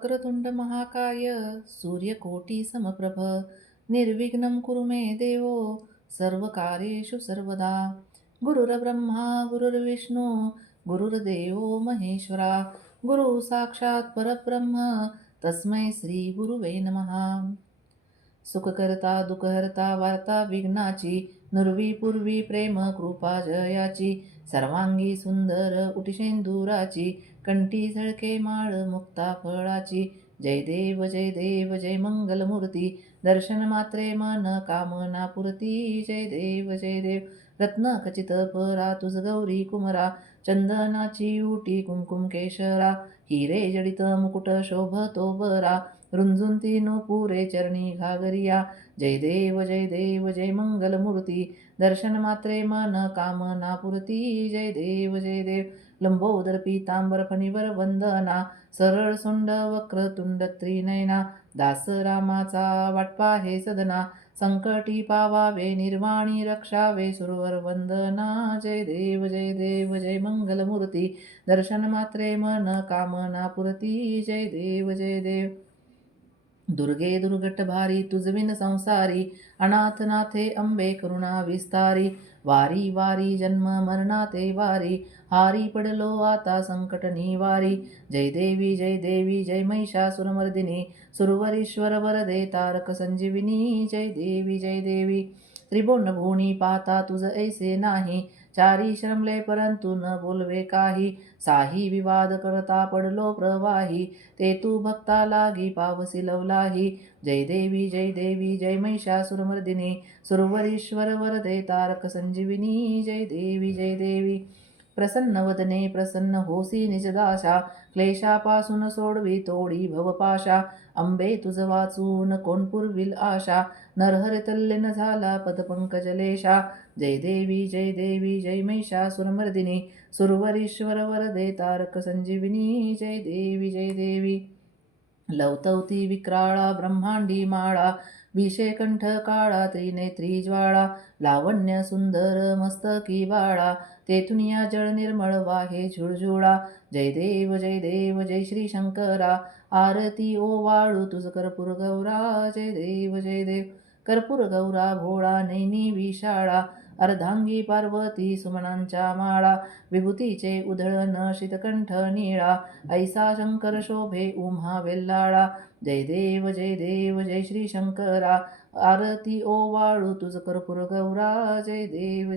वक्रतुंड महाकाय सूर्यकोटी समप्रभ निर्विघ्नं कुरु मे देवो सर्वकार्येषु सर्वदा गुरुर्ब्रह्मा गुरुर्विष्णू गुरुर्देवो महेश्वरा गुरु साक्षात् परब्रह्म तस्मै श्री गुरुवे नमः. सुखकर्ता दुःखहर्ता वार्ता विघ्नाची नुरवी पूर्वी प्रेम कृपा जयाची सर्वांगी सुंदर उटिशेंदुराची कंठी झळके माळ मुक्ता फळाची जय देव जय मंगलमूर्ती दर्शन मात्रे मन कामना पुरती जय देव रत्न खचित परा तुझ गौरी कुमरा चंदनाची उटी कुंकुम केशरा हिरे जडित मुकुट शोभतो बरा रुंजून तीनो पुरे चरणी घागरिया जय देव जय मंगलमूर्ती दर्शन मात्रे मन कामना पुरती जय देव लंबोदर पीतांबर फणीवर वंदना सरळ सोंड वक्रतुंड त्रिनयना दास रामाचा वाटपा हे सदना संकटी पावावे निर्वाणी रक्षावे सुरवर वंदना जय देव जय मंगलमूर्ती दर्शन मात्रे मन कामना पुरती जय देव दुर्गे दुर्गट भारी तुझविन संसारी अनाथनाथे अंबे करुणा विस्तारी वारी वारी जन्म मरणाते वारी हारी पडलो आता संकट निवारी जय देवी जय महिषासुरमर्दिनी सुरवरीश्वर वरदे तारक संजीविनी जय देवी त्रिभुवन भुवनी पाहता तुझ ऐसे नाही चारी श्रमले परंतु न बोलवे काही साही विवाद करता पडलो प्रवाही ते तू भक्ता लागी पावसी लवलाही जय देवी जय महिषासुरमर्दिनी सुरवरीश्वर वरदे तारक संजीविनी जय देवी प्रसन्न वदने प्रसन्न होसी निजदाशा क्लेशापासून सोडवी तोडी भवपाशा अंबे तुझ वाचून कोण पुरविल आशा नरहर तल्लीन झाला पदपंकजलेशा जय देवी जय महिषासुरमर्दिनी सुरवरीश्वर वरदे तारक संजीविनी जय देवी लवतवती विक्राळा ब्रह्मांडी माळा विषेकंठ काळा त्रिनेत्री ज्वाळा लावण्य सुंदर मस्तकी बाळा तेथून या जळ निर्मळ वाहे झुळझुळा जय देव जय श्री शंकरा आरती ओवाळू तुझ कर्पूर गौरा जय देव कर्पूर गौरा भोळा नैनी विशाळा अर्धांगी पार्वती सुमनांच्या माळा विभूतीचे उधळण शीतकंठ निळा ऐसा शंकर शोभे उम्हा वेल्लाळा जय देव जय श्री शंकरा आरती ओवाळू तुझ कर्पूर गौरा जय देव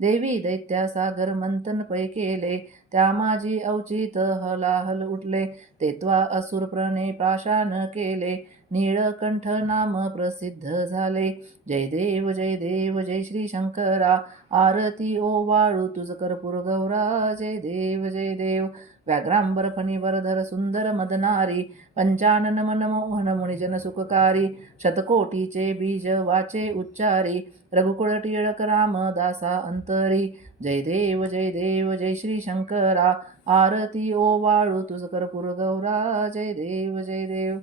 देवी दैत्या सागर मंथन पै केले त्या माझी अवचित हलाहल उठले तेत्वा असुर प्रणे प्राशान केले नीळकंठ नाम प्रसिद्ध झाले जय देव जय श्री शंकरा आरती ओवाळू तुझ कर्पूर गौरा जय देव व्याघ्रांबर फणीवरधर सुंदर मदनारी पंचानन मनमोहन मुनिजन सुखकारी शतकोटीचे बीज वाचे उच्चारी रघुकुळ टिळक राम दासा अंतरी जय देव जय श्री शंकरा आरती ओवाळू तुझ कर्पूर गौरा जय देव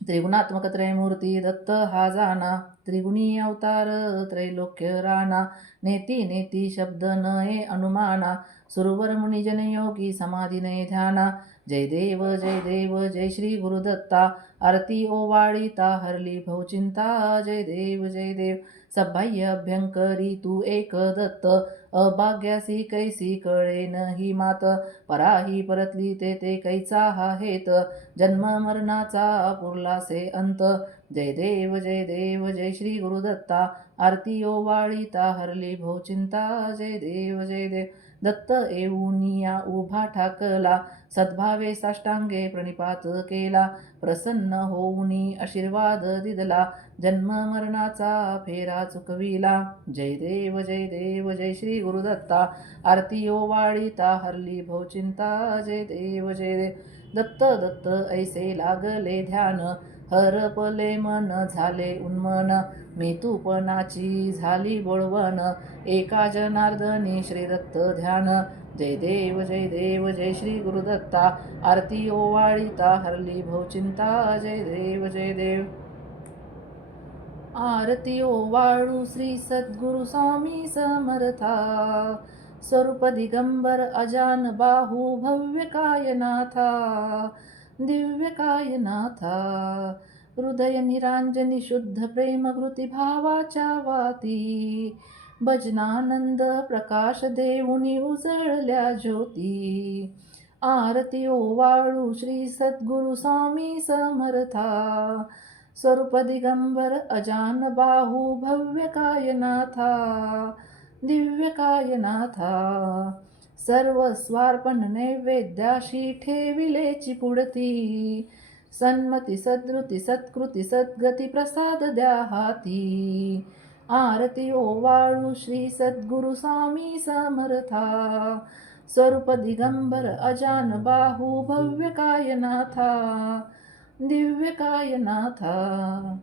त्रिगुणात्मक त्रयमूर्ती दत्त हा जाना त्रिगुणी अवतार त्रैलोक्य राणा नेती शब्द नये अनुमाना सुरवर मुनिजन योगी समाधी नये ध्याना जय देव जय श्री गुरुदत्ता आरती ओवाळीता हरली भवचिंता जय देव सभ्य अभ्यंकरी तू एक दत्त अभाग्यासी कैसी कळे ही मात पराही परतली ते कैचा हा हेत जन्म मरणाचा पुरलासे अंत जय देव जय श्री गुरुदत्ता आरती ओवाळीता हरली भवचिंता जय देव दत्त येऊनिया उभा ठाकला सद्भावे साष्टांगे प्रणिपात केला प्रसन्न होऊनी आशीर्वाद दिदला जन्म मरणाचा फेरा चुकविला जय देव जय श्री गुरुदत्ता आरती ओवाळीता हरली भवचिंता जय देव दत्त ऐसे लागले ध्यान हरपले मन झाले उन्मन मी तूपनाची झाली बोळवण एका जनार्दनी श्रीदत्त ध्यान जय देव जय श्री गुरुदत्ता आरती ओवाळीता हरली भवचिंता जय देव आरती ओवाळू श्री सद्गुरु स्वामी समर्था स्वरूप दिगंबर अजान बाहू भव्य कायनाथा दिव्यकाय नाथा. हृदय निरांजनी शुद्ध प्रेमकृती भावाच्या वाती, भजनानंद प्रकाश देऊनी उजळल्या ज्योती. आरती ओवाळू श्री सद्गुरु स्वामी समर्था, स्वरूप दिगंबर अजान बाहू भव्य कायनाथा, दिव्य कायनाथा. सर्व स्वार्पण नैवेद्याशी ठेविलेची पुढती, सन्मती सद्रुती सत्कृती सद्गती प्रसाद द्या हाती. आरती ओवाळू श्री सद्गुरु स्वामी समर्था, स्वरूप दिगंबर अजान बाहू भव्य कायनाथा, दिव्य कायनाथा.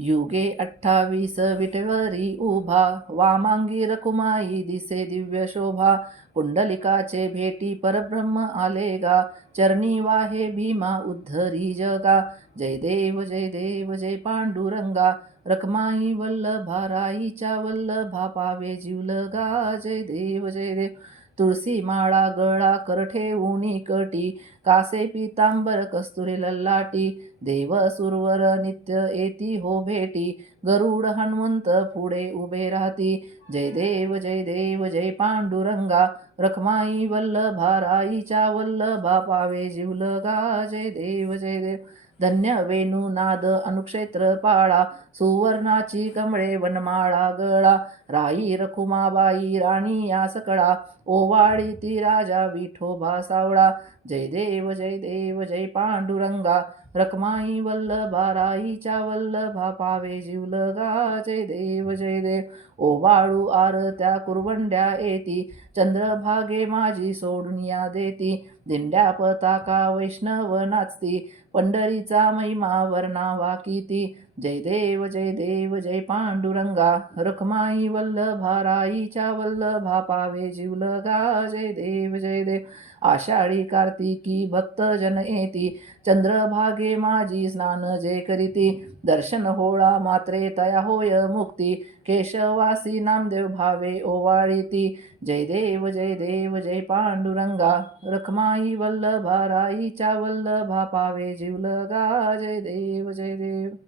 युगे 28 विटेवरी उभा, वामांगी रखुमाई दिसे दिव्य शोभा. कुंडलिकाचे भेटी परब्रह्म आले गा, चरणी वाहे भीमा उद्धरी जगा. जय देव जय देव जय पांडुरंगा, रखमाई वल्लभा राईच्या वल्लभा पावे जीवलगा. जय देव जय देव. तुळसी माळा गळा कर ठेवूनी कटी, कासे पितांबर कस्तुरी ललाटी. देव सुरवर नित्य येती हो भेटी, गरुड हनुमंत पुढे उभे राहती. जय देव जय देव जय पांडुरंगा, रखमाई वल्लभा राईच्या वल्लभा पावे जीवलगा. जय देव जय देव. धन्य वेणुनाद अनुक्षेत्र पाळा, सुवर्णाची कमळे वनमाळा गळा. राई रखुमाबाई राणी या सकळा, ओवाळी ती राजा विठोबा सावळा. जय देव जय देव जय पांडुरंगा, रखमाई वल्लभा राईच्या वल्लभा पावे जीवलगा. जय देव जय देव. ओवाळू आरत्या कुरवंड्या येती, चंद्रभागे माझी सोडून या देती. दिंड्या पताका वैष्णव नाचती, पंढरीचा महिमा वर्णावा किती. जय देव जय देव जय पांडुरंगा, रखमाई वल्लभा राईच्या वल्लभा पावे जीवलगा. जय देव जय देव. आषाढी कार्तिकी भक्तजन येती, चंद्रभागे माझी स्नान जे करीती. दर्शन होळा मात्रे तया होय मुक्ती, केशवासी नामदेव भावे ओवाळीती. जय देव जय देव जय पांडुरंगा, रखमाई वल्लभा राईच्या वल्लभा पावे जीवलगा. जय देव जय देव.